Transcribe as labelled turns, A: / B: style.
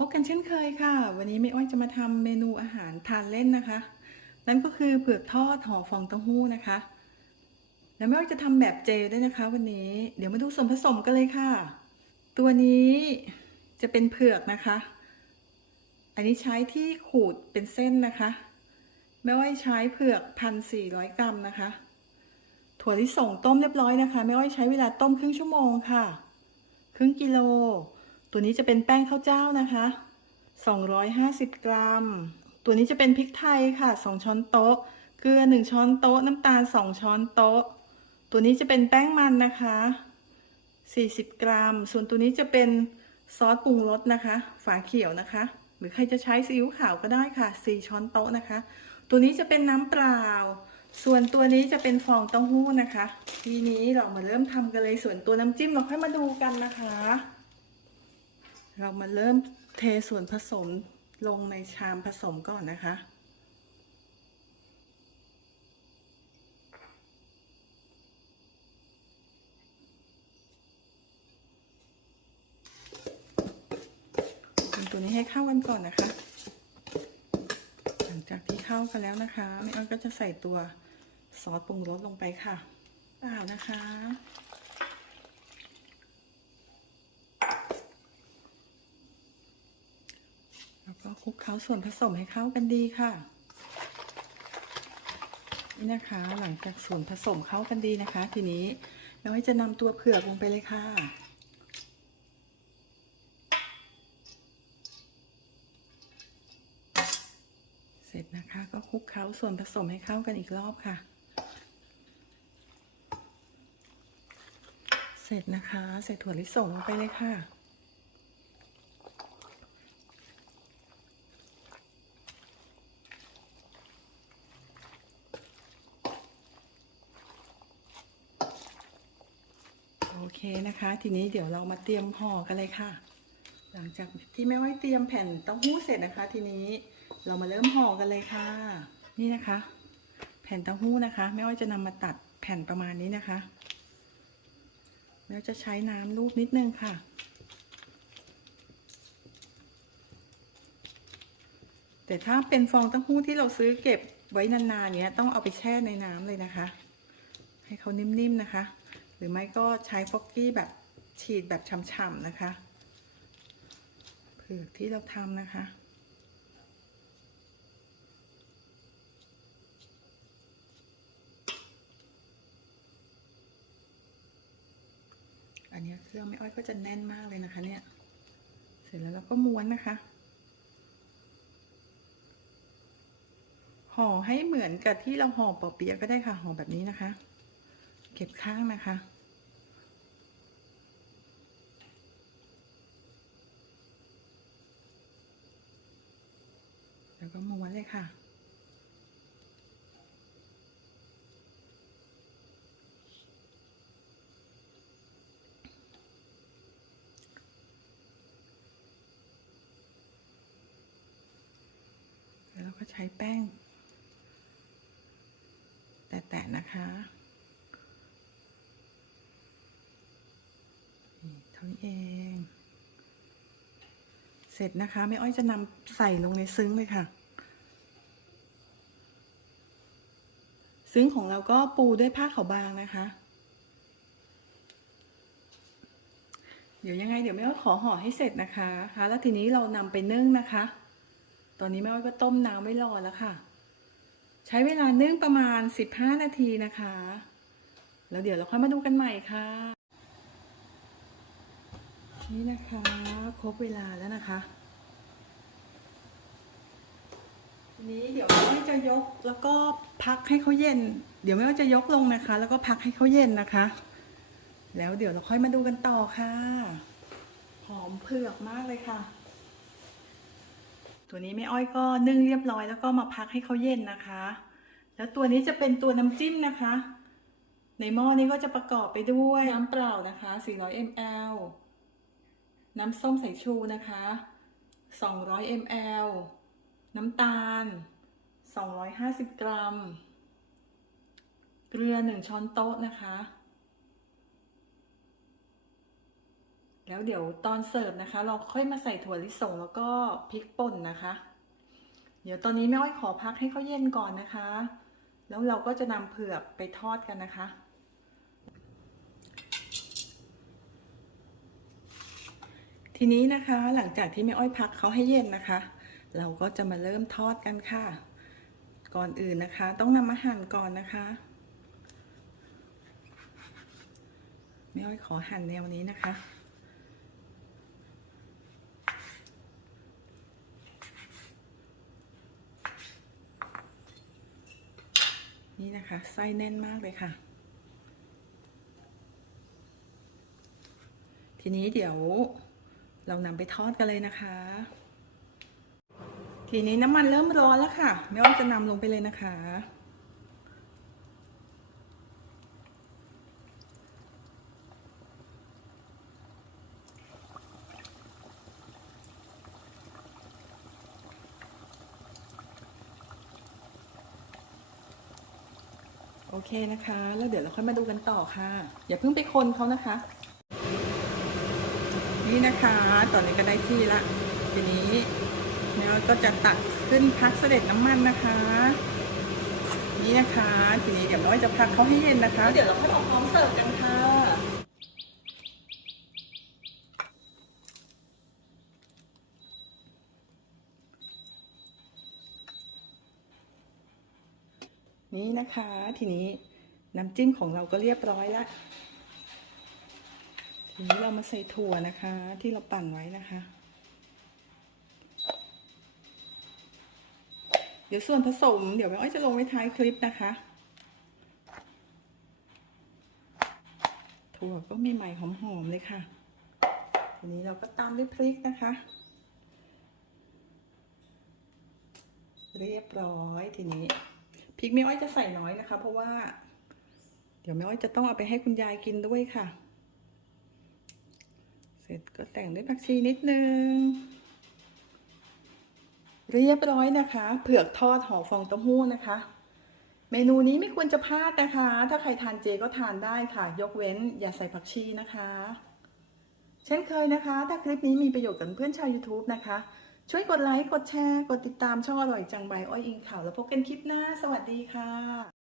A: พบกันเช่นเคยค่ะ วันนี้แม่อ้อยจะมาทำเมนูอาหารทานเล่นนะคะ นั่นก็คือเผือกทอดห่อฟองเต้าหู้นะคะ แล้วแม่อ้อยจะทำแบบเจด้วยนะคะ วันนี้เดี๋ยวมาดูส่วนผสมกันเลยค่ะ ตัวนี้จะเป็นเผือกนะคะ อันนี้ใช้ที่ขูดเป็นเส้นนะคะแม่อ้อยใช้เผือกพันสี่ร้อยกรัมนะคะ ถั่วลิสงต้มเรียบร้อยนะคะแม่อ้อยใช้เวลาต้มครึ่งชั่วโมงค่ะ ครึ่งกิโล ตัวนี้จะเป็นแป้งข้าวเจ้านะคะ 250 กรัม ตัวนี้จะเป็นพริกไทยค่ะ 2 ช้อนโต๊ะ เกลือ 1 ช้อนโต๊ะ น้ำตาล 2 ช้อนโต๊ะ ตัวนี้จะเป็นแป้งมันนะคะ 40 กรัม ส่วนตัวนี้จะเป็นซอสปรุงรสนะคะ ฝาเขียวนะคะ หรือใครจะใช้ซีอิ๊วขาวก็ได้ค่ะ 4 ช้อนโต๊ะนะคะ ตัวนี้จะเป็นน้ำเปล่า ส่วนตัวนี้จะเป็นฟองเต้าหู้นะคะ ทีนี้เรามาเริ่มทำกันเลย ส่วนตัวน้ำจิ้มเราค่อยมาดูกันนะคะ เรามาเริ่มเทส่วนผสมลงในชามผสมก่อนนะคะ ตัวนี้ให้เข้ากันก่อนนะคะ หลังจากที่เข้ากันแล้วนะคะแม่อ้อยก็จะใส่ตัวซอสปรุงรสลงไปค่ะเปล่านะคะ แคลุกเคล้าส่วนผสมให้เข้ากันดีค่ะ นี่นะคะ หลังจากส่วนผสมเข้ากันดีนะคะ ทีนี้เราให้จะนำตัวเผือกลงไปเลยค่ะเสร็จนะคะก็คลุกเคล้าส่วนผสมให้เข้ากันอีกรอบค่ะ เสร็จนะคะ ใส่ถั่วลิสงลงไปเลยค่ะ เคนะคะ ทีนี้เดี๋ยวเรามาเตรียมห่อกันเลยค่ะ หลังจากที่แม่อ้อยเตรียมแผ่นเต้าหู้เสร็จนะคะ ทีนี้เรามาเริ่มห่อกันเลยค่ะ นี่นะคะ แผ่นเต้าหู้นะคะแม่อ้อยจะนำมาตัดแผ่นประมาณนี้นะคะแล้วจะใช้น้ำรูปนิดนึงค่ะแต่ถ้าเป็นฟองเต้าหู้ที่เราซื้อเก็บไว้นานๆเนี้ยต้องเอาไปแช่ในน้ำเลยนะคะ ให้เขานิ่มๆนะคะ หรือไม่ก็ใช้ฟอกกี้แบบฉีดแบบฉ่ำๆนะคะเผือกที่เราทำนะคะ อันนี้เครื่องไม่อ้อยก็จะแน่นมากเลยนะคะเนี่ย เสร็จแล้วเราก็ม้วนนะคะ ห่อให้เหมือนกับที่เราห่อปอเปี๊ยะก็ได้ค่ะ ห่อแบบนี้นะคะ เก็บข้างนะคะ แล้วก็ม้วนเลยค่ะ แล้วเราก็ใช้แป้ง แตะๆนะคะนี่ เท่านี้เอง เสร็จนะคะแม่อ้อยจะนำใส่ลงในซึ้งเลยค่ะ ซึ้งของเราก็ปูด้วยผ้าขาวบางนะคะ เดี๋ยวยังไงเดี๋ยวแม่อ้อยขอห่อให้เสร็จนะคะคะแล้วทีนี้เรานำไปนึ่งนะคะ ตอนนี้แม่อ้อยก็ต้มน้ำไว้รอแล้วค่ะ ใช้เวลานึ่งประมาณ 15 นาทีนะคะแล้วเดี๋ยวเราค่อยมาดูกันใหม่ค่ะ นี่นะคะครบเวลาแล้วนะคะทีนี้เดี๋ยวแม่อ้จะยกแล้วก็พักให้เขาเย็น เดี๋ยวแม่อ้อยจะยกลงนะคะ แล้วก็พักให้เขาเย็นนะคะ แล้วเดี๋ยวเราค่อยมาดูกันต่อค่ะ หอมเผือกมากเลยค่ะ ตัวนี้แม่อ้อยก็นึ่งเรียบร้อยแล้วก็มาพักให้เขาเย็นนะคะ แล้วตัวนี้จะเป็นตัวน้ำจิ้มนะคะ ในหม้อนี้ก็จะประกอบไปด้วยน้ำเปล่านะคะ 400 ml น้ำส้มสายชูนะคะ 200 ml น้ำตาล 250 กรัม เกลือ 1 ช้อนโต๊ะนะคะ แล้วเดี๋ยวตอนเสิร์ฟนะคะ เราค่อยมาใส่ถั่วลิสงแล้วก็พริกป่นนะคะ เดี๋ยวตอนนี้แม่อ้อยขอพักให้เขาเย็นก่อนนะคะ แล้วเราก็จะนำเผือกไปทอดกันนะคะ ทีนี้นะคะหลังจากที่แม่อ้อยพักเขาให้เย็นนะคะ เราก็จะมาเริ่มทอดกันค่ะ ก่อนอื่นนะคะ ต้องนำมาหั่นก่อนนะคะแม่อ้อยขอหั่นแนวนี้นะคะนี่นะคะไส้แน่นมากเลยค่ะ ทีนี้เดี๋ยว เรานำไปทอดกันเลยนะคะ ทีนี้น้ำมันเริ่มร้อนแล้วค่ะแม่อ้อยจะนำลงไปเลยนะคะ โอเคนะคะ แล้วเดี๋ยวเราค่อยมาดูกันต่อค่ะ อย่าเพิ่งไปคนเขานะคะ นี่นะคะ ตอนนี้ก็ได้ที่ละ ทีนี้แล้วก็จะตักขึ้นพักเสด็จน้ำมันนะคะ นี่นะคะ ทีนี้เดี๋ยวน้อยจะพักเขาให้เย็นนะคะ เดี๋ยวเราค่อยออกพร้อมเสิร์ฟกันค่ะนี่นะคะ ทีนี้น้ำจิ้มของเราก็เรียบร้อยแล้ว ทีนี้เรามาใส่ถั่วนะคะ ที่เราปั่นไว้นะคะ เดี๋ยวส่วนผสม เดี๋ยวแม่อ้อยจะลงไว้ท้ายคลิปนะคะ ถั่วก็มีใหม่หอมๆเลยค่ะ ทีนี้เราก็ตามด้วยพริกนะคะ เรียบร้อยทีนี้พริกแม่อ้อยจะใส่น้อยนะคะ เพราะว่า เดี๋ยวแม่อ้อยจะต้องเอาไปให้คุณยายกินด้วยค่ะ เสร็จก็แต่งด้วยผักชีนิดนึง เรียบร้อยนะคะ เผือกทอดห่อฟองเต้าหู้นะคะ เมนูนี้ไม่ควรจะพลาดนะคะ ถ้าใครทานเจก็ทานได้ค่ะ ยกเว้นอย่าใส่ผักชีนะคะ เช่นเคยนะคะ ถ้าคลิปนี้มีประโยชน์กับเพื่อนชาว YouTube นะคะ ช่วยกดไลค์ กดแชร์ กดติดตามช่องอร่อยจังใบอ้อยอิงข่าวแล้วพบกันคลิปหน้า สวัสดีค่ะ